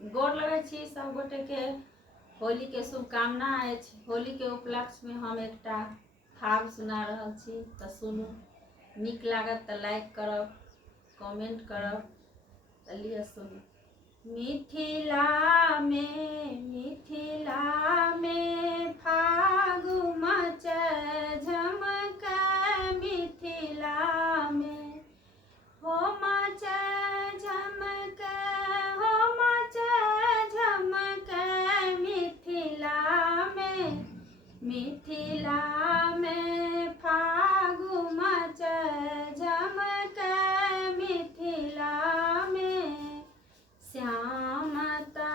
गोर लगै छी सब गोटे के। होली के शुभकामना अछि। होली के उपलक्ष्य में हम एकटा भाव सुना रहल छी, तो सुनू। नीक लागत तो लाइक करब, कमेंट करब। चलिए सुनू। मिथिला में फागु मचै झमकै, मिथिला में हो मचै झमकै, हो मचै झमकै, मिथिला में फागु मचै झमकै, मिथिला में श्यामता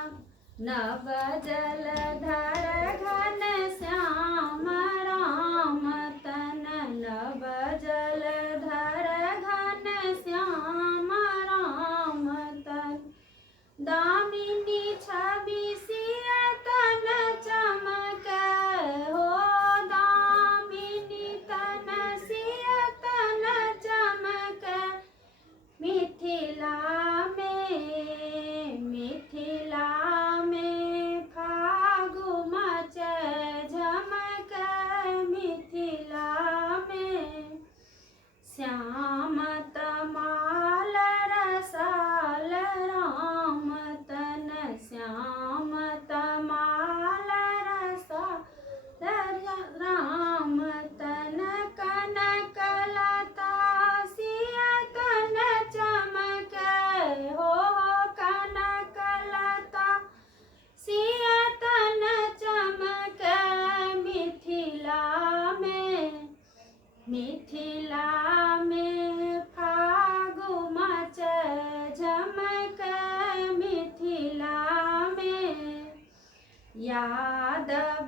नव जलधर घन श्याम राम तन, नव जलधर घन श्याम राम तन, दामिनी छवि सिय तन चमकै हो, दामिनी तन सिय तन चमकै, मिथिला में फागु मचै झमकै, मिथिला में श्याम तमाल रसाल राम तन, श्याम तमाल रसाल राम तन, कनक लता सिय तन चमकै हो, कनक लता सिय तन चमकै, मिथिला में फागु मचै झमकै, मिथिला में यादव